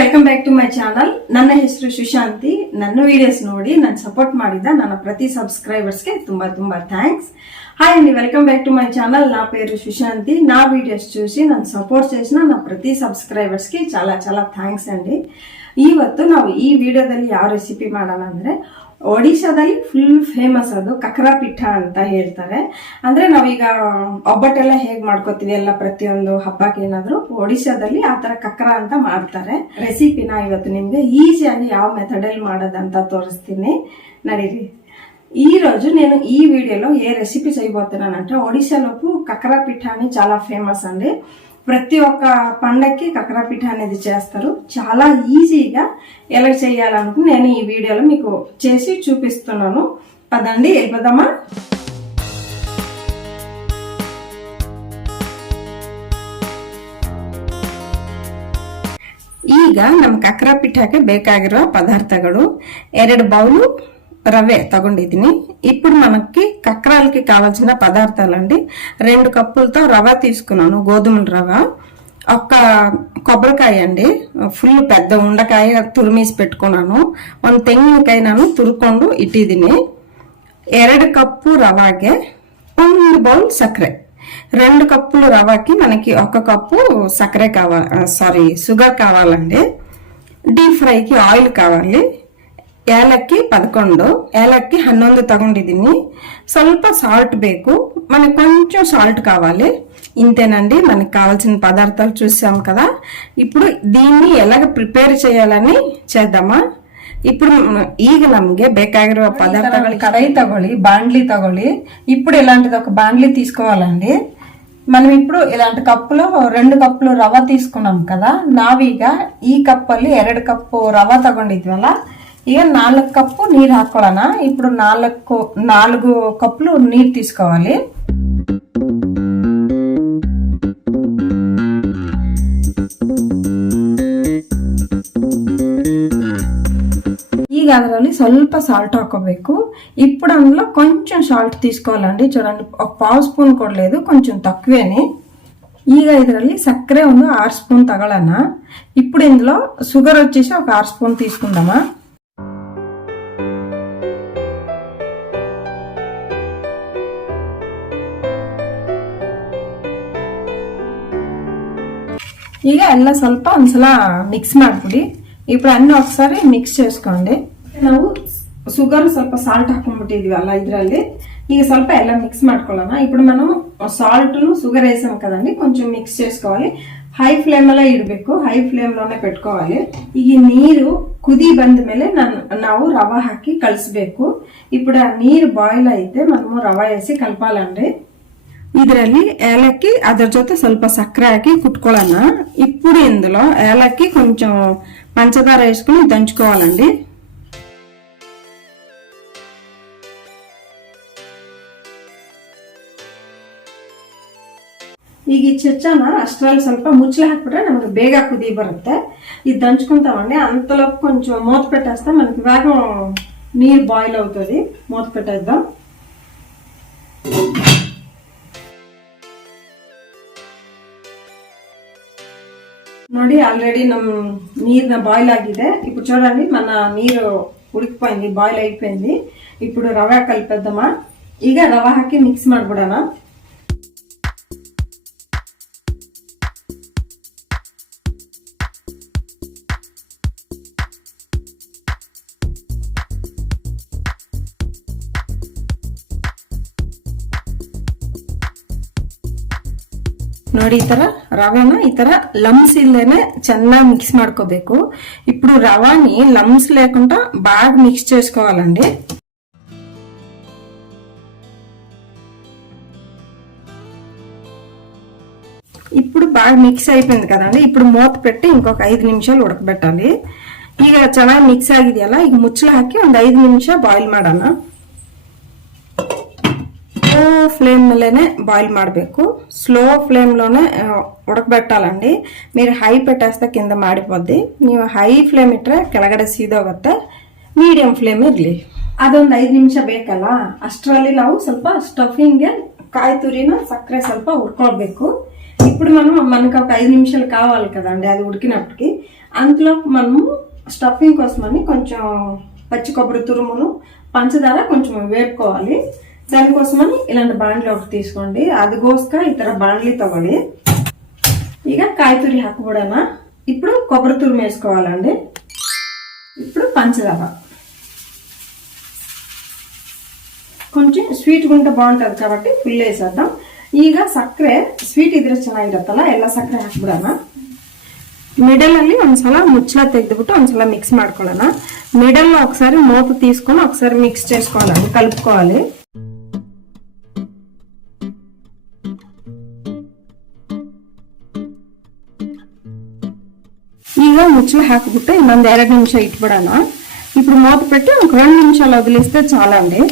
Welcome back to my channel. ನನ್ನ ಹೆಸರು ಸುಶಾಂತಿ. ನನ್ನ ವಿಡಿಯೋಸ್ ನೋಡಿ ನನ್ನ ಸಪೋರ್ಟ್ ಮಾಡಿದ ನನ್ನ ಪ್ರತಿ సబ్స్క్రైబర్స్కి ತುಂಬಾ ತುಂಬಾ థ్యాంక్స్. హాయ్ అండి, welcome back to my channel. నా పేరు సుశాంతి. నా వీడియోస్ చూసి నన్ను సపోర్ట్ చేసిన నా ಪ್ರತಿ సబ్స్క్రైబర్స్కి చాలా చాలా ಥ್ಯಾಂಕ್ಸ್ ಅಂడి. ಇವತ್ತು ನಾವು ಈ ವಿಡಿಯೋದಲ್ಲಿ ಯಾವ ರೆಸಿಪಿ ಮಾಡೋಣ ಅಂದ್ರೆ, ಒಡಿಶಾದಲ್ಲಿ ಫುಲ್ ಫೇಮಸ್ ಅದು ಕಕ್ರಾ ಪಿಠ ಅಂತ ಹೇಳ್ತಾರೆ. ಅಂದ್ರೆ ನಾವೀಗ ಒಬ್ಬಟ್ಟೆಲ್ಲ ಹೇಗ್ ಮಾಡ್ಕೋತೀವಿ ಎಲ್ಲ ಪ್ರತಿಯೊಂದು ಹಬ್ಬಕ್ಕೆ ಏನಾದ್ರು, ಒಡಿಶಾದಲ್ಲಿ ಆ ತರ ಕಕ್ರಾ ಅಂತ ಮಾಡ್ತಾರೆ. ರೆಸಿಪಿನ ಇವತ್ತು ನಿಮ್ಗೆ ఈజీಯಾಗಿ ಯಾವ ಮೆಥಡ್ ಅಲ್ಲಿ ಮಾಡೋದಂತ తోరిస్ತೀನಿ. నడిరి. ఈ రోజు నేను ఈ వీడియోలో ఏ రెసిపీ చేయబోతున్నానంటే, ఒడిశాలోపు కక్రా పిఠ అని చాలా ఫేమస్ అండి. ప్రతి ఒక్క పండక్కి కక్రా పిఠ అనేది చేస్తారు. చాలా ఈజీగా ఎలా చేయాలనుకుని నేను ఈ వీడియోలో మీకు చేసి చూపిస్తున్నాను. పదండి వెళ్ళిపోదామా. ಈಗ ನಮ್ಮ ಕಕ್ರಾ ಪಿಠಕ್ಕೆ ಬೇಕಾಗಿರುವ ಪದಾರ್ಥಗಳು 2 బౌలు రవ్వ తಗೊಂಡಿದ್ದೀನಿ. ఇప్పుడు మనకి కక్రాలకి కావాల్సిన పదార్థాలండి, 2 కప్పులతో రవ్వ తీసుకున్నాను, గోధుమల రవ్వ. 1 కొబ్బరికాయ అండి, ఫుల్ పెద్ద ఉండకాయ ತುರಿಮೀಸಿ పెట్టుకున్నాను. 1 ತೆಂಗಿನಕಾಯಿ ನಾನು ತುರ್ಕೊಂಡು ಇಟ್ಟಿದ್ದೀನಿ. 2 కప్పు రవ్వಗೆ 1 బౌల్ సక్కರೆ. 2 కప్పులు రవ్వకి మనకి 1 కప్పు సక్కರೆ కావాలి, షుగర్ కావాలండి. డీప్ ఫ్రైకి ఆయిల్ కావాలి. ఏలಕ್ಕಿ 11, ఏలಕ್ಕಿ 11 తಗೊಂಡಿದ್ದೀನಿ. ಸ್ವಲ್ಪ సాల్ట్ ಬೇಕು, మనకి కొంచెం సాల్ట్ కావాలి. ఇంతేనండి మనకి కావాల్సిన పదార్థాలు చూసాం కదా. ఇప్పుడు దీన్ని ఎలాగ ప్రిపేర్ చేయాలని చేద్దామా. ఇప్పుడు ಈಗ ನಮ್ಗೆ ಬೇಕಾಗಿರುವ పదార్థాలు, కడాయి తಗೊಳ್ಳಿ, బాండ్లీ తಗೊಳ್ಳಿ. ఇప్పుడు ఇలాంటిది ఒక బాండ్లీ తీసుకోవాలండి. మనం ఇప్పుడు ఇలాంటి కప్పులో 2 కప్పులు రవ్వ తీసుకున్నాం కదా. ನಾವೀಗ ಈ ಕಪ್ಪಲ್ಲಿ 2 ಕಪ್ಪು ರವ ತಗೊಂಡಿದ್ವಲ್ಲ, ಈಗ 4 కప్పు నీరు ಹಾಕೊಳ್ಳೋಣ. ఇప్పుడు 4 కప్పులు నీరు తీసుకోవాలి. ಈಗ ಅದರಲ್ಲಿ ಸ್ವಲ್ಪ ಸಾಲ್ಟ್ ಹಾಕೋಬೇಕು. ఇప్పుడు అందులో కొంచెం సాల్ట్ తీసుకోవాలండి. చూడండి, 1/2 స్పూన్ కూడా లేదు, కొంచెం తక్కువేనే. ಈಗ ಇದರಲ್ಲಿ సక్కರೆ 6 స్పూన్ తగలన. ఇప్పుడు ఇందులో షుగర్ వచ్చేసి 6 స్పూన్ తీసుకుందామా. ಈಗ ಎಲ್ಲ ಸ್ವಲ್ಪ ಒಂದ್ಸಲ ಮಿಕ್ಸ್ ಮಾಡ್ಬಿಡಿ. ఇప్పుడు అన్ని ఒకసారి మిక్స్ చేసుకోండి. ನಾವು షుగర్ ಸ್ವಲ್ಪ ಸಾಲ್ಟ್ ಹಾಕೊಂಡ್ಬಿಟ್ಟಿದ್ವಲ್ಲ ಇದರಲ್ಲಿ, ಈಗ ಸ್ವಲ್ಪ ಎಲ್ಲ ಮಿಕ್ಸ್ ಮಾಡ್ಕೊಳ್ಳೋಣ. ఇప్పుడు మనం సాల్ట్ ను షుగర్ వేసాం కదండి, కొంచెం మిక్స్ చేసుకోవాలి. హై ఫ్లేమ్ అలా ఇಡಬೇಕು, హై ఫ్ಲೇಮ್ లోనే పెట్టుకోవాలి. ಈಗ ನೀರು ಕುದಿ ಬಂದ ಮೇಲೆ ನಾವು ರವ ಹಾಕಿ ಕಳಿಸಬೇಕು. ఇప్పుడు ఆ నీరు బాయిల్ అయితే మనము రవ వేసి కలపాలండి. ಇದರಲ್ಲಿ ఏలಕ್ಕಿ ಅದರ ಜೊತೆ ಸ್ವಲ್ಪ సక్కರೆ ಹಾಕಿ కుట్టుకోవాలన్న. ఇప్పుడు ఇందులో ఏలಕ್ಕಿ కొంచెం పంచదార వేసుకుని దంచుకోవాలండి. ಈಗ ಈ ಚಚ್ಚಾನ ಅಷ್ಟರಲ್ಲಿ ಸ್ವಲ್ಪ ಮುಚ್ಚಳ ಹಾಕ್ಬಿಟ್ರೆ ನಮಗೆ ಬೇಗ ಕುದಿ ಬರುತ್ತೆ. ఇది దంచుకుంటామండి. అంతలోపు కొంచెం మూత పెట్టేస్తే మనకి వేగం నీరు బాయిల్ అవుతుంది. మూత పెట్టేద్దాం. ನೋಡಿ, ఆల్రెడీ ನಮ್ಮ నీరున బాయిల్ ఆಗಿದೆ. ఇప్పుడు చూడండి, మన నీరు ఉడికిపోయింది, బాయిల్ అయిపోయింది. ఇప్పుడు రవ కలిపేద్దామా. ಈಗ రవ ಹಾಕಿ ಮಿಕ್ಸ್ ಮಾಡ್ಬಿಡೋಣ. ನೋಡಿ, ಈ ತರ ರವೆನ ಈ ತರ ಲಮ್ಸ್ ಇಲ್ಲೇನೆ ಚೆನ್ನಾಗಿ మిక్స్ ಮಾಡ್ಕೋಬೇಕು. ఇప్పుడు రవాని లమ్స్ లేకుండా బాగా మిక్స్ చేసుకోవాలండి. ఇప్పుడు బాగా మిక్స్ అయిపోయింది కదండి. ఇప్పుడు మూత పెట్టి ఇంకొక 5 నిమిషాలు ఉడకబెట్టాలి. ಈಗ ಚೆನ್ನಾಗಿ ಮಿಕ್ಸ್ ಆಗಿದೆಯಲ್ಲ, ಈಗ ಮುಚ್ಚಳ ಹಾಕಿ ಒಂದು 5 ನಿಮಿಷ ಬಾಯ್ಲ್ ಮಾಡೋಣ. స్లో ఫ్లేమ్ ಮೇಲೆನೆ బాయిల్ ಮಾಡಬೇಕು. స్లో ఫ్లేమ్ లోనే ఉడకబెట్టాలండి. మీరు హై పెట్టేస్తే కింద మాడిపోద్ది. ನೀವು ಹೈ ಫ್ಲೇಮ್ ಇಟ್ರೆ ಕೆಳಗಡೆ ಸೀದೋಗುತ್ತೆ. ಮೀಡಿಯಂ ಫ್ಲೇಮ್ ಇರಲಿ. ಅದೊಂದು 5 ನಿಮಿಷ ಬೇಕಲ್ಲ, ಅಷ್ಟರಲ್ಲಿ ನಾವು ಸ್ವಲ್ಪ ಸ್ಟಫಿಂಗ್ಗೆ ಕಾಯಿ ತುರಿನ ಸಕ್ಕರೆ ಸ್ವಲ್ಪ ಹುರ್ಕೊಳ್ಬೇಕು. ఇప్పుడు మనకు ఒక 5 నిమిషాలు కావాలి కదండి అది ఉడికినప్పటికి. అందులో మనము స్టఫింగ్ కోసమని కొంచెం పచ్చి కొబ్బరి తురుమును పంచదార కొంచెం వేపుకోవాలి. దానికోసమని ఇలాంటి బాండ్లీ ఒకటి తీసుకోండి. అది గోస్క ಈ ತರ ಬಾಂಡ್ಲಿ ತಗೊಳ್ಳಿ. ಈಗ ಕಾಯಿ ತುರಿ ಹಾಕಬಿಡೋಣ. ఇప్పుడు కొబ్బరి తురుము వేసుకోవాలండి. ఇప్పుడు పంచదార కొంచెం ಸ್ವೀಟ್ ಗುಂಟೆ ಬಾಗುಂಟది కాబట్టి ಫುಲ್ వేసేద్దాం. ಈಗ ಸಕ್ಕರೆ ಸ್ವೀಟ್ ಇದ್ರೆ ಚೆನ್ನಾಗಿರುತ್ತಲ್ಲ, ಎಲ್ಲ ಸಕ್ಕರೆ ಹಾಕ್ಬಿಡೋಣ. ಮಿಡಲ್ ಅಲ್ಲಿ ಒಂದ್ಸಲ ಮುಚ್ಚಳ ತೆಗೆದ್ಬಿಟ್ಟು ಒಂದ್ಸಲ ಮಿಕ್ಸ್ ಮಾಡ್ಕೊಳ್ಳೋಣ. ಮಿಡಲ್ ఒకసారి మూత తీసుకొని ఒకసారి మిక్స్ చేసుకోవాలండి, కలుపుకోవాలి. ಈಗ ಮುಚ್ಚಳ ಹಾಕಿಬಿಟ್ಟು ಇನ್ನೊಂದು 2 ನಿಮಿಷ ಇಟ್ಬಿಡೋಣ. ఇప్పుడు మూత పెట్టి ఒక 2 నిమిషాలు వదిలిస్తే చాలండి.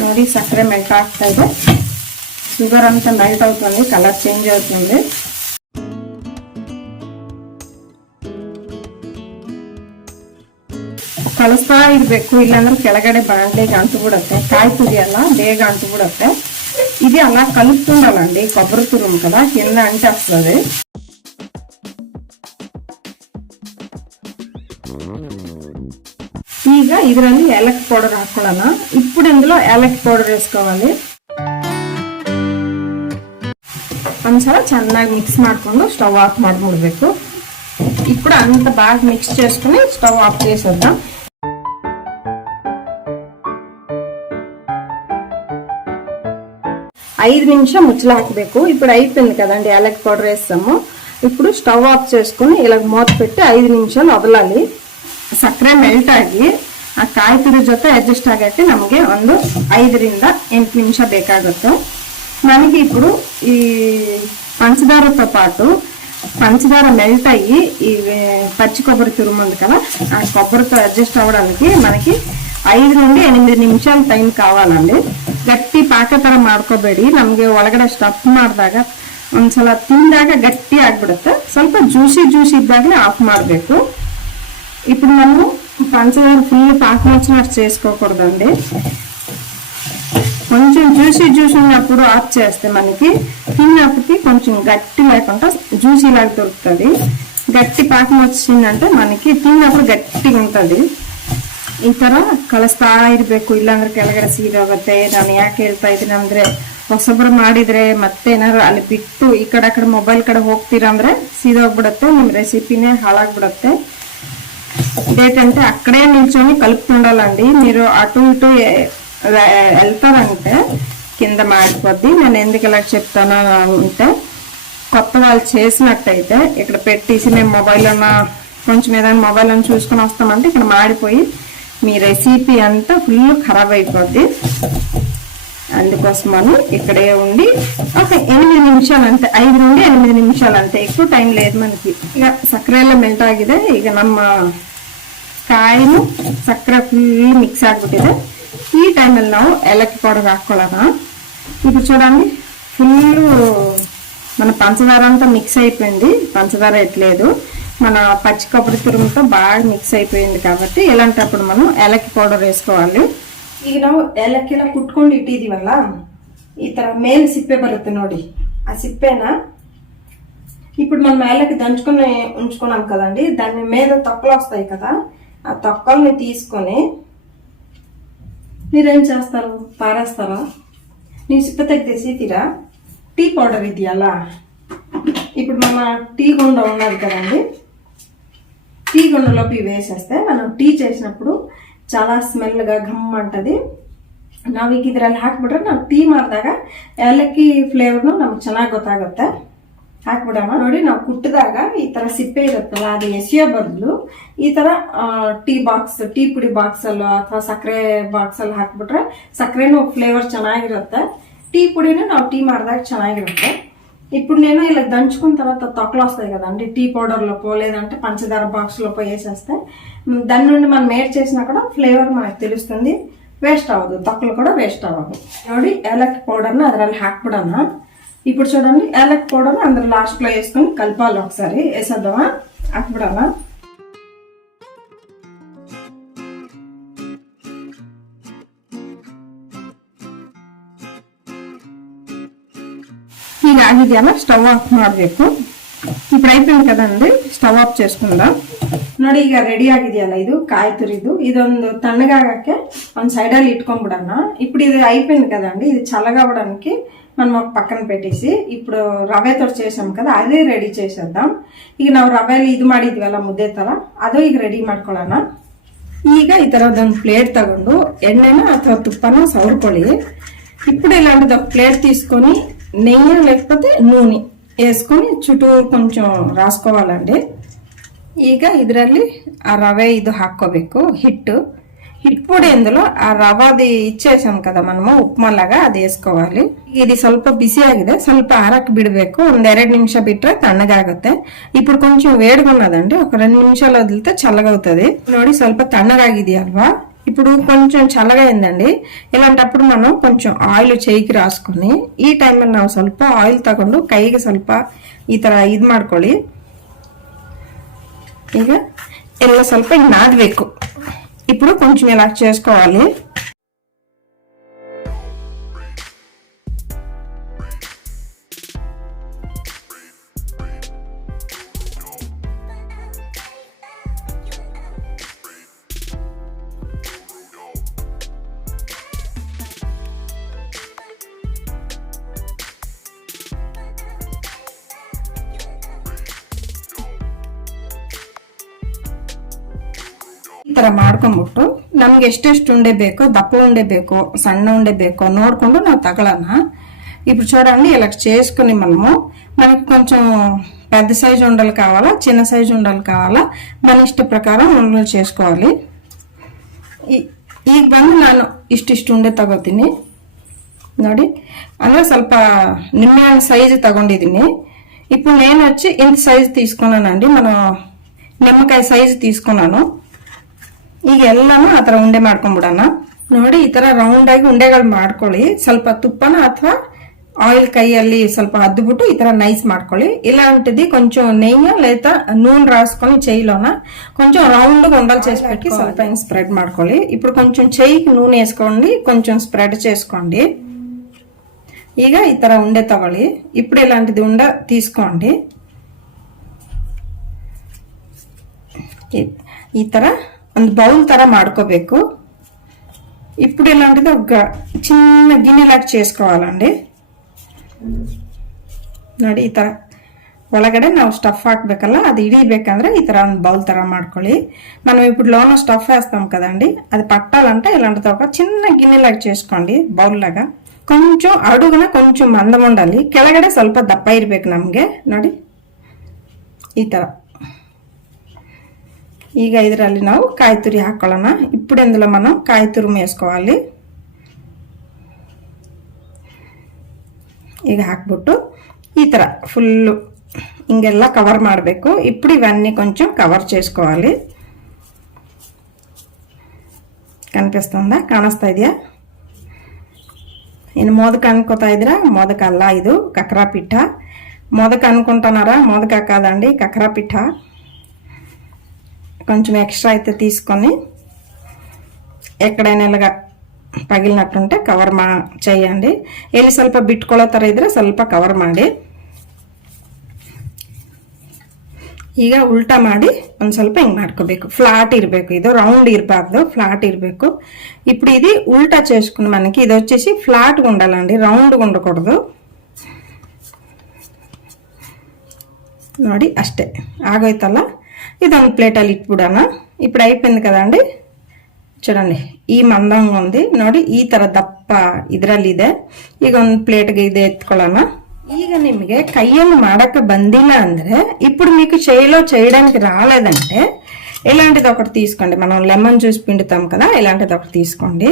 ನೋಡಿ ಸಕ್ಕರೆ ಮೆಲ್ಟ್ ಆಗ್ತಾ ಇದೆ. ಶುಗರ್ ಅಂತ ಮೆಲ್ಟ್ అవుతుంది, ಕಲರ್ ಚೇಂಜ್ అవుతుంది. ಕಲಿಸ್ತಾ ಇರಬೇಕು, ಇಲ್ಲಾಂದ್ರೆ ಕೆಳಗಡೆ ಬಾಂಡ್ಲಿಗೆ ಅಂಟುಬಿಡುತ್ತೆ. ಕಾಯಿ ತುರಿ ಅಲ್ಲ, ಬೇಗ అంటుಬಿಡುತ್ತೆ. ఇది అలా కలుపుతుండాలండి. కొబ్బరి తురుము కదా, కింద అంటేస్తుంది. ಈಗ ಇದರಲ್ಲಿ ಏಲಕ್ಕಿ ಪೌಡರ್ ಹಾಕೊಳ್ಳೋಣ. ఇప్పుడు ఇందులో ಏಲಕ್ಕಿ ಪೌಡರ್ వేసుకోవాలి. ಒಂದ್ಸಲ ಚೆನ್ನಾಗಿ ಮಿಕ್ಸ್ ಮಾಡ್ಕೊಂಡು ಸ್ಟವ್ ಆಫ್ ಮಾಡ್ಬಿಡ್ಬೇಕು. ఇప్పుడు అంత బాగా మిక్స్ చేసుకుని స్టవ్ ఆఫ్ చేసేద్దాం. 5 నిమిషం ముచ్చలు ಹಾಕಬೇಕು. ఇప్పుడు అయిపోయింది కదండి, ఏలಕ್ಕಿ పౌడర్ వేస్తాము. ఇప్పుడు స్టవ్ ఆఫ్ చేసుకుని ఇలా మూత పెట్టి 5 నిమిషాలు వదలాలి. ಸಕ್ಕರೆ ಮೆಲ್ಟ್ ಆಗಿ ಆ ಕಾಯಿ ತುರಿ ಜೊತೆ ಅಡ್ಜಸ್ಟ್ ಆಗಕ್ಕೆ ನಮಗೆ ಒಂದು 5 ರಿಂದ 8 నిమిಷ ಬೇಕಾಗುತ್ತೆ. మనకి ఇప్పుడు ఈ పంచదారతో పాటు పంచదార మెల్ట్ అయ్యి ఈ పచ్చి కొబ్బరి తురుము ఉంది కదా, ఆ కొబ్బరితో అడ్జస్ట్ అవ్వడానికి మనకి 5 నుండి 8 ನಿಮಿಷాల ಟೈಮ್ ಕಾವಾలండి. ಗಟ್ಟಿ ಪಾಕ ತರ ಮಾಡ್ಕೋಬೇಡಿ. ನಮಗೆ ಒಳಗಡೆ ಸ್ಟಫ್ ಮಾಡಿದಾಗ ಒಂದ್ಸಲ ತಿಂದಾಗ ಗಟ್ಟಿ ಆಗ್ಬಿಡುತ್ತೆ. ಸ್ವಲ್ಪ ಜ್ಯೂಸಿ ಇದ್ದಾಗಲೇ ಆಫ್ ಮಾಡಬೇಕು. ఇప్పుడు మనము పంచదార ఫుల్ పాకం వచ్చినట్టు చేసుకోకూడదండి. కొంచెం జ్యూసీ ఉన్నప్పుడు ఆఫ్ చేస్తే మనకి తిన్నప్పటికి కొంచెం గట్టి లేకుండా జ్యూసీ లాగా దొరుకుతుంది. గట్టి పాకం వచ్చిందంటే మనకి ತಿನ್ನప్పుడు ಗಟ್ಟಿగా ఉంటుంది. ಈ ತರ ಕಲಿಸ್ತಾ ಇರ್ಬೇಕು, ಇಲ್ಲಾಂದ್ರೆ ಕೆಳಗಡೆ ಸೀದೋಗುತ್ತೆ. ನಾನು ಯಾಕೆ ಹೇಳ್ತಾ ಇದ್ದೀನಿ ಅಂದ್ರೆ, ಹೊಸಬ್ರು ಮಾಡಿದ್ರೆ ಮತ್ತೆ ಏನಾದ್ರು ಅಲ್ಲಿ ಬಿಟ್ಟು ಈ ಕಡೆ ಆ ಕಡೆ ಮೊಬೈಲ್ ಕಡೆ ಹೋಗ್ತೀರಾ ಅಂದ್ರೆ ಸೀದೋಗ್ಬಿಡುತ್ತೆ, ನಿಮ್ ರೆಸಿಪಿನೇ ಹಾಳಾಗ್ಬಿಡುತ್ತೆ. ఏంటంటే అక్కడే నిల్చొని కలుపుతుండాలండి. మీరు అటు ఇటు వెళ్తారంటే కింద మాడిపోద్ది. నేను ఎందుకు ఇలా చెప్తాను అంటే, కొత్త వాళ్ళు చేసినట్టయితే ఇక్కడ పెట్టేసి మేము మొబైల్లో కొంచెం ఏదైనా మొబైల్ అని చూసుకొని వస్తామంటే ఇక్కడ మాడిపోయి మీ రెసిపీ అంతా ఫుల్ ఖరాబ్ అయిపోద్ది. అందుకోసమని ఇక్కడే ఉండి ఒక 8 నిమిషాలు అంతే, 5 నుండి 8 నిమిషాలు అంతే, ఎక్కువ ಟೈಮ್ లేదు మనకి. ಈಗ ಸಕ್ಕರೆ ಎಲ್ಲ ಮೆಲ್ಟ್ ಆಗಿದೆ. ಈಗ ನಮ್ಮ ಕಾಯಿನು ಸಕ್ಕರೆ ಫುಲ್ ಮಿಕ್ಸ್ ಆಗ್ಬಿಟ್ಟಿದೆ. ಈ ಟೈಮಲ್ಲಿ ನಾವು ಏಲಕ್ಕಿ ಪೌಡರ್ ಹಾಕೊಳ್ಳೋಣ. ఇప్పుడు చూడండి ఫుల్ మన పంచదార అంతా మిక్స్ అయిపోయింది. పంచదార ఎట్లేదు, మన పచ్చి కొబ్బరి తురుముతో బాగా మిక్స్ అయిపోయింది. కాబట్టి ఇలాంటప్పుడు మనం ಏಲಕ್ಕಿ ಪೌಡರ್ వేసుకోవాలి. ಈಗ ನಾವು ಏಲಕ್ಕಿನ ಕುಟ್ಕೊಂಡು ಇಟ್ಟಿದೀವಲ್ಲ, ಈ ತರ ಮೇಲೆ ಸಿಪ್ಪೆ ಬರುತ್ತೆ ನೋಡಿ, ఆ సిಪ್ಪೆನ ఇప్పుడు మనం ఏలక్కి దంచుకొని ఉంచుకున్నాం కదండి, దాని మీద తొక్కలు వస్తాయి కదా, ఆ తొక్కల్ని తీసుకొని మీరేం చేస్తారు, పారేస్తారా? ನೀವು ಸಿಪ್ಪೆ ತೆಗೆದೇಸಿತೀರಾ? టీ పౌడర్ ಇದೆಯಲ್ಲ, ఇప్పుడు మన టీ గుండ ఉన్నది కదండి, టీ గుండలోకి వేసేస్తే మనం టీ చేసినప్పుడు చాలా ಸ್ಮೆಲ್గా ಘಮ್ ಅಂತది. ನಾವೀಗ ಇದರಲ್ಲಿ ಹಾಕ್ಬಿಟ್ರೆ ನಾವು ಟೀ ಮಾಡಿದಾಗ ಏಲಕ್ಕಿ ಫ್ಲೇವರ್ನು ನಮ್ಗೆ ಚೆನ್ನಾಗಿ ಗೊತ್ತಾಗುತ್ತೆ. ಹಾಕ್ಬಿಡೋಣ. ನೋಡಿ, ನಾವು ಕುಟ್ಟಿದಾಗ ಈ ತರ ಸಿಪ್ಪೆ ಇರುತ್ತಲ್ಲ, ಅದು ಎಸೆಯೋ ಬದಲು ಈ ತರ ಟೀ ಪುಡಿ ಬಾಕ್ಸ್ ಅಲ್ಲೋ ಅಥವಾ ಸಕ್ಕರೆ ಬಾಕ್ಸ್ ಅಲ್ಲಿ ಹಾಕ್ಬಿಟ್ರೆ ಸಕ್ಕರೆನೂ ಫ್ಲೇವರ್ ಚೆನ್ನಾಗಿರುತ್ತೆ. టీ పొడిని ನಾವು టీ ಮಾಡಿದಾಗ ಚೆನ್ನಾಗಿರುತ್ತೆ. ఇప్పుడు నేను ఇలా దంచుకున్న తర్వాత తొక్కలు వస్తాయి కదండి, టీ పౌడర్ లోపో లేదంటే పంచదార బాక్స్ లోపో వేసేస్తే దాని నుండి మనం మేడ్ చేసినా కూడా ఫ్లేవర్ మనకు తెలుస్తుంది, వేస్ట్ అవ్వదు, తొక్కలు కూడా వేస్ట్ అవ్వదు. ನೋಡಿ, ಏಲಕ್ಕಿ పౌడర్ని ಅದರಲ್ಲಿ ಹಾಕ್ಬಿಡೋಣ. ఇప్పుడు చూడండి, ఏలక్కಿ పౌడర్ అందరూ లాస్ట్ లో వేసుకొని కలపాలి. ఒకసారి వేసేద్దామా? ಹಾಕ್ಬಿಡೋಣ. ಈಗ ಆಗಿದೆಯಲ್ಲ ಸ್ಟವ್ ಆಫ್ ಮಾಡಬೇಕು. ఇప్పుడు అయిపోయింది కదండి, స్టవ్ ఆఫ్ చేసుకుందాం. ನೋಡಿ ಈಗ ರೆಡಿ ಆಗಿದೆಯಲ್ಲ ಇದು ಕಾಯಿ ತುರಿದು, ಇದೊಂದು తಣ್ಣగాకే ಒಂದು సైడಲ್ಲಿ ఇట్టుకొంబుడన్న. ఇప్పుడు ఇది అయిపోయింది కదండి, ఇది చల్లగవడానికి మనం ఒక పక్కన పెట్టేసి ఇప్పుడు ರವೆతో చేసాం కదా ಅದೇ ರೆಡಿ చేసేద్దాం. ಈಗ ನಾವು ರವೆಲಿ ಇದು ಮಾಡಿದ್ವಲ್ಲ ಮುದ್ದೆ ತರ, ಅದು ಈಗ ರೆಡಿ ಮಾಡ್ಕೊಳ್ಳೋಣ. ಈಗ ಈ ತರದೊಂದು ಪ್ಲೇಟ್ ತಗೊಂಡು ಎಣ್ಣೆನ ಅಥವಾ ತುಪ್ಪನ ಸವರ್ಕೊಳ್ಳಿ. ఇప్పుడు ఇలాంటిది ఒక ప్లేట్ తీసుకొని నెయ్యి లేకపోతే నూనె వేసుకొని చుట్టూరు కొంచెం రాసుకోవాలండి. ಈಗ ಇದರಲ್ಲಿ ಆ ರವೆ ಇದು ಹಾಕೋಬೇಕು, ಹಿಟ್ಟು ఇప్పుడు ఇందులో ఆ రవ్వది ఇచ్చేసాం కదా మనము ಉಪ್ಮಾ లాగా, అది వేసుకోవాలి. ఇది ಸ್ವಲ್ಪ ಬಿಸಿ ಆಗಿದೆ, ಸ್ವಲ್ಪ ಆರಕ್ಕೆ ಬಿಡಬೇಕು. ಒಂದ್ 2 ನಿಮಿಷ ಬಿಟ್ರೆ ತಣ್ಣಗಾಗುತ್ತೆ. ఇప్పుడు కొంచెం వేడిగా ఉన్నదండి, ఒక 2 నిమిషాలు వదిలితే చల్లగవుతుంది. ನೋಡಿ ಸ್ವಲ್ಪ తಣ್ಣగాగిದೆಯಲ್ವಾ, ఇప్పుడు కొంచెం చల్లగా అయిందండి. ఇలాంటప్పుడు మనం కొంచెం ఆయిల్ చేయికి రాసుకొని, ಈ ಟೈಮಲ್ಲಿ ನಾವು ಸ್ವಲ್ಪ ಆಯಿಲ್ ತಗೊಂಡು ಕೈಗೆ ಸ್ವಲ್ಪ ಈ ತರ ಇದು ಮಾಡ್ಕೊಳ್ಳಿ. ಈಗ ಎಲ್ಲ ಸ್ವಲ್ಪ ನಾದಬೇಕು. ఇప్పుడు కొంచెం ఇలా చేసుకోవాలి. ಈ ತರ ಮಾಡ್ಕೊಂಡ್ಬಿಟ್ಟು ನಮ್ಗೆ ಎಷ್ಟೆಷ್ಟು ಉಂಡೆ ಬೇಕೋ, దప్ప ఉండే ಬೇಕೋ సన్న ఉండే ಬೇಕో ನೋಡ್ಕೊಂಡು ನಾವು తగలన. ఇప్పుడు చూడండి ఇలా చేసుకుని మనకి కొంచెం పెద్ద సైజు ఉండలు కావాలా, చిన్న సైజు ఉండలు కావాలా, మన ఇష్ట ప్రకారం ఉండలు చేసుకోవాలి. ಈಗ ಬಂದು ನಾನು ಇಷ್ಟಿಷ್ಟು ಉಂಡೆ ತಗೋತೀನಿ ನೋಡಿ. ಅಂದ್ರೆ ಸ್ವಲ್ಪ నిమ్మకాయ సైజు తಗೊಂಡಿದ್ದೀನಿ. ఇప్పుడు నేను వచ్చి ఇంత సైజు తీసుకున్నానండి, మనం నిమ్మకాయ సైజు తీసుకున్నాను. ಈಗ ಎಲ್ಲಾನು ಆ ತರ ಉಂಡೆ ಮಾಡ್ಕೊಂಡ್ಬಿಡೋಣ. ನೋಡಿ ಈ ತರ ರೌಂಡ್ ಆಗಿ ಉಂಡೆಗಳು ಮಾಡ್ಕೊಳ್ಳಿ. ಸ್ವಲ್ಪ ತುಪ್ಪನ ಅಥವಾ ఆయిల్ కైಯಲ್ಲಿ ಸ್ವಲ್ಪ అద్దుబుట్టు ఈ ತರ నైస్ ಮಾಡ್ಕೊಳ್ಳಿ. ఇలాంటిది కొంచెం నెయ్యి లేదా నూనె రాసుకొని చెయ్యిలోన కొంచెం రౌండ్ గా ఉండలు చేసి పెట్టి ಸ್ವಲ್ಪ స్ప్రెడ్ ಮಾಡ್ಕೊಳ್ಳಿ. ఇప్పుడు కొంచెం చెయ్యికి నూనె వేసుకోండి, కొంచెం స్ప్రెడ్ చేసుకోండి. ಈಗ ಈ ತರ ಉಂಡೆ ತಗೊಳ್ಳಿ. ఇప్పుడు ఇలాంటిది ఉండ తీసుకోండి. ఈ ತರ ಒಂದು ಬೌಲ್ ತರ ಮಾಡ್ಕೋಬೇಕು. ఇప్పుడు ఇలాంటిది ఒక చిన్న గిన్నెలాగా చేసుకోవాలండి. ನೋಡಿ ಈ ತರ ಒಳಗಡೆ ನಾವು స్టఫ్ ಹಾಕ್ಬೇಕಲ್ಲ, అది ఇడిಬೇಕಂದ್ರೆ ఈ ತರ ಒಂದು బౌల్ ತರ ಮಾಡ್ಕೊಳ್ಳಿ. మనం ఇప్పుడు లోన స్టఫ్ వేస్తాం కదండి, అది పట్టాలంటే ఇలాంటిది ఒక చిన్న గిన్నెలాగా చేసుకోండి, బౌల్ లాగా. కొంచెం అడుగున కొంచెం మందం ఉండాలి, ಕೆಳಗಡೆ ಸ್ವಲ್ಪ ದಪ್ಪ ಇರಬೇಕು ನಮಗೆ. ನೋಡಿ ಈ ತರ. ಈಗ ಇದರಲ್ಲಿ ನಾವು ಕಾಯಿ ತುರಿ ಹಾಕೊಳ್ಳೋಣ. ఇప్పుడు ఇందులో మనం కాయ తురుము వేసుకోవాలి. ಈಗ ಹಾಕ್ಬಿಟ್ಟು ఈ ತರ ఫుల్ ఇంగెಲ್ಲ కవర్ ಮಾಡಬೇಕು. ఇప్పుడు ఇవన్నీ కొంచెం కవర్ చేసుకోవాలి. కనిపిస్తుందా, కాಣಿಸ್ತಾ ಇದೆಯಾ? ಇನ್ನು ಮೋದಕ ಅನ್ಕೋತಾ ಇದ್ದೀರಾ? ಮೋದಕ ಅಲ್ಲ, ಇದು ಕಕ್ರಾ ಪಿಠ. మోదక అనుకుంటున్నారా? మోదక కాదండి, కక్రా పిఠ. కొంచెం ఎక్స్ట్రా అయితే తీసుకొని ఎక్కడైనా ఇలాగా ಪಗಿಲ್ನಟ್ಟುಂಟೆ ಕವರ್ చేయండి. ಎಲ್ಲಿ ಸ್ವಲ್ಪ ಬಿಟ್ಕೊಳ್ಳೋ ತರ ಇದ್ರೆ ಸ್ವಲ್ಪ ಕವರ್ ಮಾಡಿ. ಈಗ ಉಲ್ಟಾ ಮಾಡಿ ಒಂದು ಸ್ವಲ್ಪ ಹಿಂಗ್ ಮಾಡ್ಕೋಬೇಕು. ఫ్లాట్ ఇరಬೇಕು, ఇది రౌండ్ ఇరబార్దు, ఫ్లాట్ ఇరಬೇಕು. ఇప్పుడు ఇది ఉల్టా చేసుకుని మనకి ఇది వచ్చేసి ఫ్లాట్ గా ఉండాలండి, రౌండ్ గా ఉండకూడదు. ನೋಡಿ ಅಷ್ಟೇ ಆಗೋಯ್ತಲ್ಲ. ಇದೊಂದು ಪ್ಲೇಟಲ್ಲಿ ಇಟ್ಬಿಡೋಣ. ఇప్పుడు అయిపోయింది కదండి. చూడండి ఈ మందంగా ఉంది ನೋಡಿ, ಈ ತರ ದಪ್ಪ ಇದರಲ್ಲಿದೆ. ಈಗ ಒಂದು ಪ್ಲೇಟ್ಗೆ ಇದೆ ಎತ್ಕೊಳ್ಳೋಣ. ಈಗ ನಿಮಗೆ ಕೈಯಲ್ಲಿ ಮಾಡಕ್ಕೆ ಬಂದಿಲ್ಲ ಅಂದ್ರೆ, ఇప్పుడు మీకు చేయిలో చేయడానికి రాలేదంటే ఇలాంటిది ఒకటి తీసుకోండి. మనం లెమన్ జ్యూస్ పిండుతాం కదా, ఇలాంటిది ఒకటి తీసుకోండి.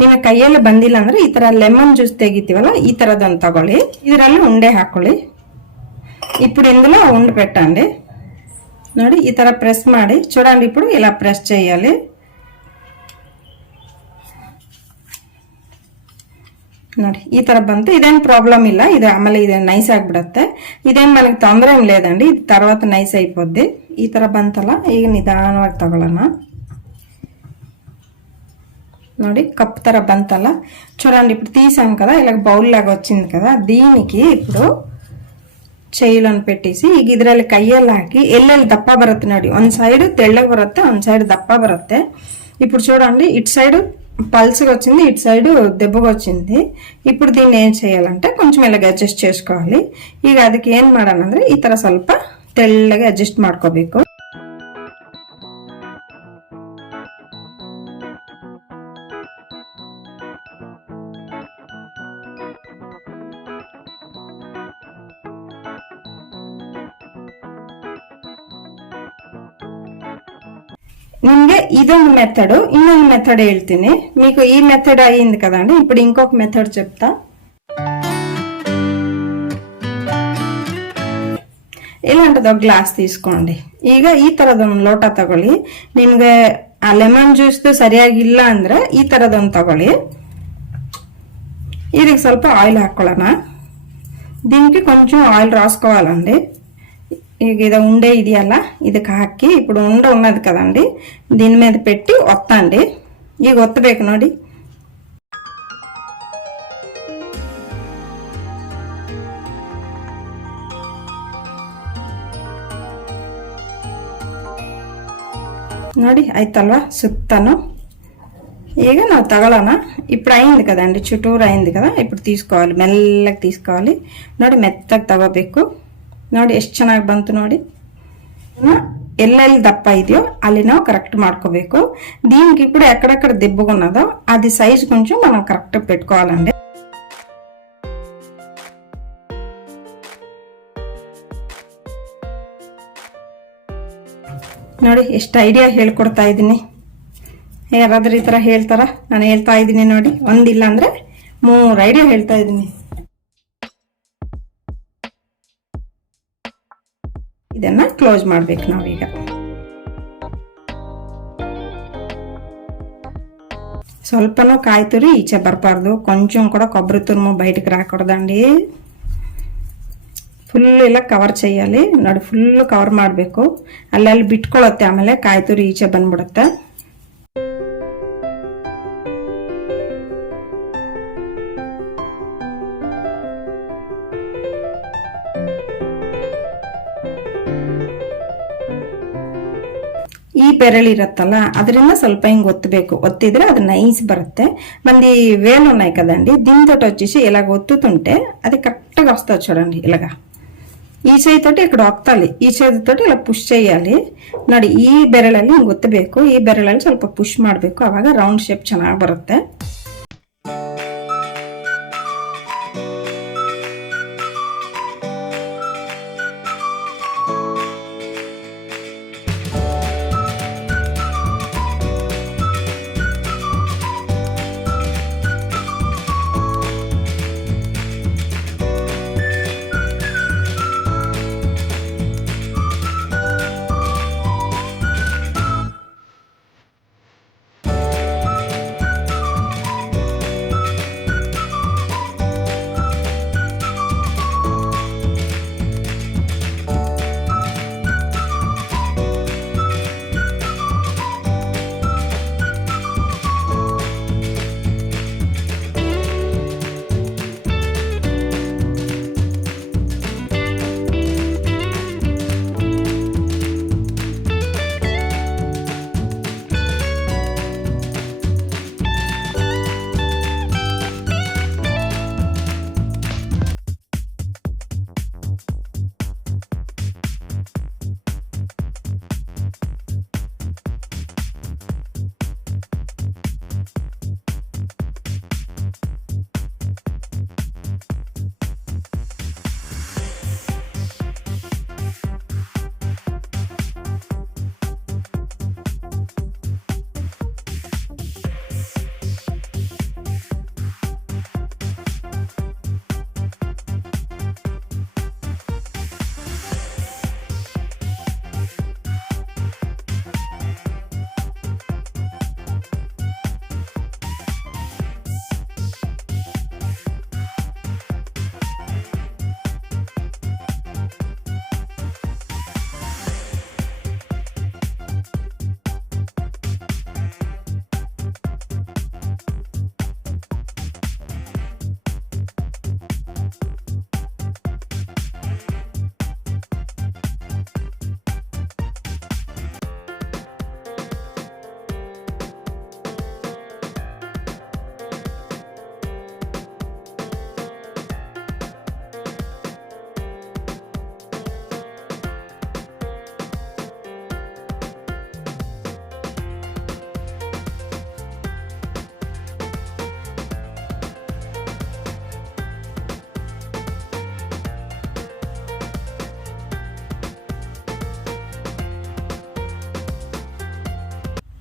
ನಿಮಗೆ ಕೈಯಲ್ಲಿ ಬಂದಿಲ್ಲ ಅಂದ್ರೆ ಈ ತರ ಲೆಮನ್ ಜ್ಯೂಸ್ ತೆಗಿತೀವಲ್ಲ, ಈ ತರದೊಂದು ತಗೊಳ್ಳಿ. ಇದರಲ್ಲಿ ಉಂಡೆ ಹಾಕೊಳ್ಳಿ. ఇప్పుడు ఇందులో ఉండి పెట్టండి. ನೋಡಿ ఈ ತರ ప్రెస్ ಮಾಡಿ చూడండి. ఇప్పుడు ఇలా ప్రెస్ చేయాలి. ನೋಡಿ ಈ ತರ ಬಂತು. ಇದೇನು ಪ್ರಾಬ್ಲಮ್ ಇಲ್ಲ, ಇದು ಆಮೇಲೆ ಇದೆ ನೈಸ್ ಆಗಿಬಿಡುತ್ತೆ. ಇದೇನು మనకి ತೊಂದರೆ ఏం లేదండి, ఇది తర్వాత నైస్ అయిపోద్ది. ఈ ತರ ಬಂತಲ್ಲ, ಈಗ నిదానವಾಗಿ ತಗೊಳ್ಳೋಣ. ನೋಡಿ కప్ ತರ ಬಂತಲ್ಲ, చూడండి ఇప్పుడు తీసాం కదా, ఇలా బౌల్ లాగా వచ్చింది కదా. దీనికి ఇప్పుడు ಚೈಲನ್ನು ಪೆಟ್ಟಿಸಿ ಈಗ ಇದರಲ್ಲಿ ಕೈಯಲ್ಲಿ ಹಾಕಿ ಎಲ್ಲೆಲ್ಲಿ ದಪ್ಪ ಬರುತ್ತೆ ನೋಡಿ, ಒಂದು సైడ్ తెల్లగా బರುತ್ತೆ, ಒಂದು సైడ్ దప్ప బರುತ್ತೆ. ఇప్పుడు చూడండి ఇటు సైడ్ పల్స్గా వచ్చింది, ఇటు సైడ్ దెబ్బగా వచ్చింది. ఇప్పుడు దీన్ని ఏం చేయాలంటే కొంచెం ఇలాగ అడ్జస్ట్ చేసుకోవాలి. ಈಗ ಅದಕ್ಕೆ ಏನ್ ಮಾಡೋಣ ಅಂದ್ರೆ ಈ ತರ ಸ್ವಲ್ಪ ತೆಳ್ಳಗೆ ಅಡ್ಜಸ್ಟ್ ಮಾಡ್ಕೋಬೇಕು. నింగే ఇదొక మెథడ్, ఇంకొక మెథడ్ ಹೇಳ್ತೀನಿ. మీకు ఈ మెథడ్ అయ్యింది కదండి, ఇప్పుడు ఇంకొక మెథడ్ చెప్తా. ಇಲ್ಲಾಂಟದ ಗ್ಲಾಸ್ తీసుకోండి. ಈಗ ಈ ತರದೊಂದು ಲೋಟ ತಗೊಳ್ಳಿ. ನಿಮ್ಗೆ ಆ ಲೆಮನ್ ಜ್ಯೂಸ್ ಸರಿಯಾಗಿಲ್ಲ ಅಂದ್ರೆ ಈ ತರದೊಂದು ತಗೊಳ್ಳಿ. ಇದಕ್ಕೆ ಸ್ವಲ್ಪ ఆయిల్ ಹಾಕೊಳ್ಳೋಣ. దీనికి కొంచెం ఆయిల్ రాసుకోవాలండి. ಈಗ ಇದು ఉండే ಇದೆಯಲ್ಲ ಇದಕ್ಕೆ ಹಾಕಿ ఇప్పుడు ఉండే ఉన్నది కదండి దీని మీద పెట్టి ఒత్తండి. ಈಗ ఒత్తಬೇಕು ನೋಡಿ. ನೋಡಿ ಆಯ್ತಲ್ವಾ ಸುತ್ತನು. ಈಗ ನಾವು ತಗೊಳ್ಳೋಣ. ఇప్పుడు అయింది కదండి, చుట్టూరు అయింది కదా. ఇప్పుడు తీసుకోవాలి, మెల్లగా తీసుకోవాలి. ನೋಡಿ మెత్తగా ತಗೋಬೇಕು. ನೋಡಿ ಎಷ್ಟು ಚೆನ್ನಾಗಿ ಬಂತು ನೋಡಿ. ಎಲ್ಲೆಲ್ಲಿ ದಪ್ಪ ಇದೆಯೋ ಅಲ್ಲಿ ನಾವು కరెక్ట్ ಮಾಡ್ಕೋಬೇಕು. దీనికి ఇప్పుడు ఎక్కడెక్కడ దెబ్బగా ఉన్నదో అది సైజ్ కొంచెం మనం కరెక్ట్ పెట్టుకోవాలండి. ನೋಡಿ ಎಷ್ಟು ಐಡಿಯಾ ಹೇಳ್ಕೊಡ್ತಾ ಇದ್ದೀನಿ. ಯಾರಾದ್ರೂ ಈ ತರ ಹೇಳ್ತಾರ? ನಾನು ಹೇಳ್ತಾ ಇದ್ದೀನಿ ನೋಡಿ, ಒಂದಿಲ್ಲ ಅಂದ್ರೆ 3 ಐಡಿಯಾ ಹೇಳ್ತಾ ಇದ್ದೀನಿ. ಇದನ್ನ ಕ್ಲೋಸ್ ಮಾಡ್ಬೇಕು ನಾವೀಗ. ಸ್ವಲ್ಪನೂ ಕಾಯಿ ತುರಿ ಈಚೆ ಬರಬಾರ್ದು, ಕೊಂచెం కూడా కొబ్బరి తురుము బయటికి రాకూడదండి. ಫುಲ್ ಇಲ್ಲ ಕವರ್ చేయాలి ನೋಡಿ, ಫುಲ್ ಕವರ್ ಮಾಡಬೇಕು. ಅಲ್ಲಲ್ಲಿ ಬಿಟ್ಕೊಳ್ಳುತ್ತೆ, ಆಮೇಲೆ ಕಾಯಿ ತುರಿ ಈಚೆ ಬಂದ್ಬಿಡುತ್ತೆ. ಈ ಬೆರಳಿರತ್ತಲ್ಲ ಅದರಿಂದ ಸ್ವಲ್ಪ ಹಿಂಗ್ ఒత్తಬೇಕು. ఒత్తిದ್ರೆ అది నైస్ బರುತ್ತೆ. మంది వేలు ఉన్నాయి కదండి, దీంతో వచ్చేసి ఇలాగ ఒత్తుతుంటే అది కరెక్ట్ గా వస్తుంది చూడండి. ఇలాగా ఈ చేతితోటి ఇక్కడ ఒత్తాలి, ఈ చేతితోటి ఇలా పుష్ చేయాలి ನೋಡಿ. ಈ ಬೆರಳಲ್ಲಿ ಹಿಂಗ್ ಒತ್ತಬೇಕು, ಈ ಬೆರಳಲ್ಲಿ ಸ್ವಲ್ಪ ಪುಷ್ ಮಾಡಬೇಕು, ಅವಾಗ ರೌಂಡ್ ಶೇಪ್ ಚೆನ್ನಾಗಿ ಬರುತ್ತೆ.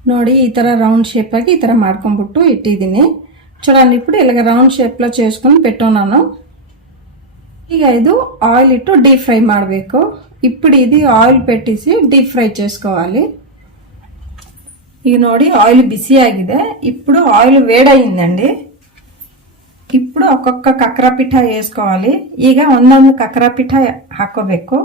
ನೋಡಿ ఈ ತರ రౌండ్ షేప్ ఆగి ఈ ತರ ಮಾಡ್ಕೊಂಡ್ಬಿಟ್ಟು ఇట్టిದ್ದೀನಿ చూడండి. ఇప్పుడు ఇలాగ రౌండ్ షేప్ లో చేసుకొని పెట్టున్నాను. ಈಗ ಇದು ఆయిల్ ఇట్టు డీప్ ఫ్రై ಮಾಡಬೇಕು. ఇప్పుడు ఇది ఆయిల్ పెట్టేసి డీప్ ఫ్రై చేసుకోవాలి. ಈಗ ನೋಡಿ ఆయిల్ బిసి ఆಗಿದೆ. ఇప్పుడు ఆయిల్ వేడైందండి. ఇప్పుడు ఒక్కొక్క కక్రా పిఠ వేసుకోవాలి. ಈಗ ಒಂದೊಂದು ಕಕ್ರಾ ಪಿಠ ಹಾಕೋಬೇಕು.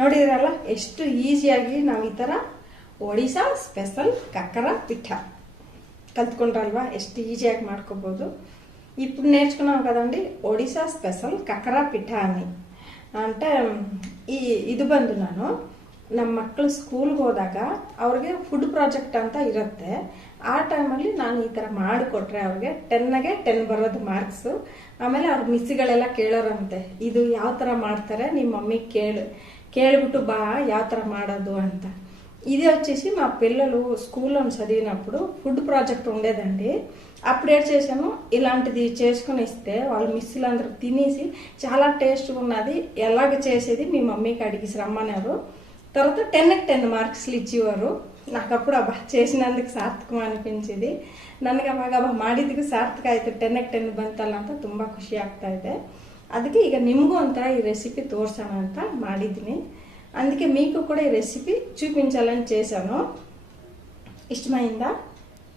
ನೋಡಿದ್ರಲ್ಲ ಎಷ್ಟು ಈಸಿಯಾಗಿ ನಾವು ಈ ಥರ ಒಡಿಶಾ ಸ್ಪೆಷಲ್ కక్కరా పిఠ కలుపుకుంటారల్వా, ಎಷ್ಟು ఈజీగా ಮಾಡ್ಕೋಬಹುದು. ఇప్పుడు నేర్చుకున్నాం కదండి ఒడిశా స్పెషల్ కక్కరా పిఠ అని. అంటే ಇದು ಬಂದು ನಾನು ನಮ್ಮ ಮಕ್ಕಳು ಸ್ಕೂಲ್ಗೆ ಹೋದಾಗ ಅವ್ರಿಗೆ ಫುಡ್ ಪ್ರಾಜೆಕ್ಟ್ ಅಂತ ಇರುತ್ತೆ. ಆ ಟೈಮಲ್ಲಿ ನಾನು ಈ ಥರ ಮಾಡಿಕೊಟ್ರೆ ಅವ್ರಿಗೆ 10ಗೆ 10 ಬರೋದು ಮಾರ್ಕ್ಸು. ಆಮೇಲೆ ಅವ್ರ ಮಿಸ್ಸಿಗಳೆಲ್ಲ ಕೇಳೋರಂತೆ, ಇದು ಯಾವ ಥರ ಮಾಡ್ತಾರೆ ನಿಮ್ಮ మమ్మీ కేళిబిట్టు బా యాత్ర మాడదు అంట. ఇది వచ్చేసి మా పిల్లలు స్కూల్లో చదివినప్పుడు ఫుడ్ ప్రాజెక్ట్ ఉండేదండి. అప్పుడు ఏం చేశాను, ఇలాంటిది చేసుకుని ఇస్తే వాళ్ళు మిస్సులు అందరూ తినేసి చాలా టేస్ట్గా ఉన్నది, ఎలాగ చేసేది మీ మమ్మీకి అడిగి రమ్మన్నారు. తర్వాత 10కి 10 మార్క్స్లు ఇచ్చేవారు. నాకు ಅప్పుడు ಅಬ್ಬ చేసినందుకు ಸಾರ್ಥಕ ಅನಿಪಿಸಿದೆ. ನನಗೆ ಅವಾಗ ಮಾಡಿದ್ದಕ್ಕೂ ಸಾರ್ಥಕ ಆಯಿತು. 10కి 10 ಬಂತಲ್ಲ ಅಂತ ತುಂಬ ಖುಷಿ ಆಗ್ತಾ ಇದೆ. ಅದಕ್ಕೆ ಈಗ ನಿಮಗೂ ಒಂಥರ ಈ ರೆಸಿಪಿ ತೋರಿಸೋಣ ಅಂತ ಮಾಡಿದ್ದೀನಿ. అందుకే మీకు కూడా ఈ రెసిపీ చూపించాలని చేశాను. ఇష్టమైందా?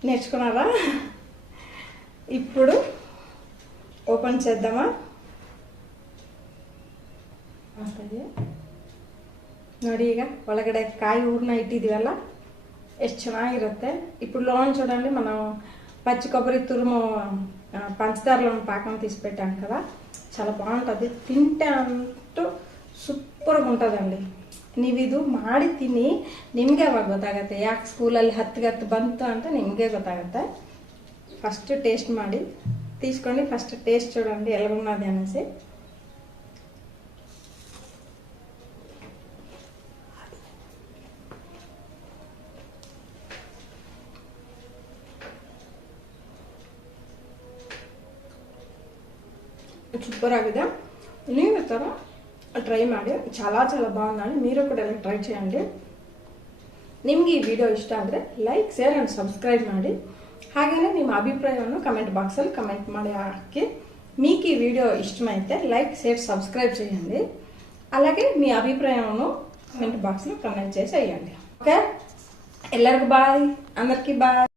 నేర్చుకున్నారా? ఇప్పుడు ఓపెన్ చేద్దామా? ನೋಡಿ, ಈಗ ಒಳಗಡೆ ಕಾಯಿ ಹೂರಣ ಇಟ್ಟಿದ್ದೀವಲ್ಲ, ಎಷ್ಟು ಚೆನ್ನಾಗಿರುತ್ತೆ. ఇప్పుడు లోన్ చూడండి, మనం పచ్చి కొబ్బరి తురుము పంచదారలో పాకం తీసి పెట్టాం కదా, చాలా బాగుంటుంది. ತಿಂಟೆ ಅಂತೂ ಸೂಪರ್గా ఉంటుందండి. ನೀವಿದು ಮಾಡಿ ತಿನ್ನಿ, ನಿಮಗೆ ಅವಾಗ ಗೊತ್ತಾಗುತ್ತೆ ಯಾಕೆ ಸ್ಕೂಲಲ್ಲಿ 10ಗೆ 10 ಬಂತು ಅಂತ ನಿಮಗೆ ಗೊತ್ತಾಗುತ್ತೆ. ఫస్ట్ టేస్ట్ ಮಾಡಿ తీసుకోండి. ఫస్ట్ టేస్ట్ చూడండి ఎలాగున్నది అనేసి. సూపర్ ಆಗಿದೆ. ನೀವು ಈ ಥರ ಟ್ರೈ ಮಾಡಿ, చాలా బాగుందండి. మీరు కూడా ఇలా ಟ್ರೈ చేయండి. ನಿಮಗೆ ಈ ವಿಡಿಯೋ ಇಷ್ಟ ಆದರೆ ಲೈಕ್, ಶೇರ್ ಆ್ಯಂಡ್ ಸಬ್ಸ್ಕ್ರೈಬ್ ಮಾಡಿ. ಹಾಗೆಯೇ ನಿಮ್ಮ ಅಭಿಪ್ರಾಯವನ್ನು ಕಮೆಂಟ್ బాక్స్లో కమెంట్ ಮಾಡಿ ಹಾಕಿ. మీకు ఈ వీడియో ఇష్టమైతే లైక్, షేర్, సబ్స్క్రైబ్ చేయండి. అలాగే మీ అభిప్రాయమును కమెంట్ బాక్స్లో కమెంట్ చేసి వేయండి. ఓకే, ಎಲ್ಲರಿಗೂ బాయ్, అందరికీ బాయ్.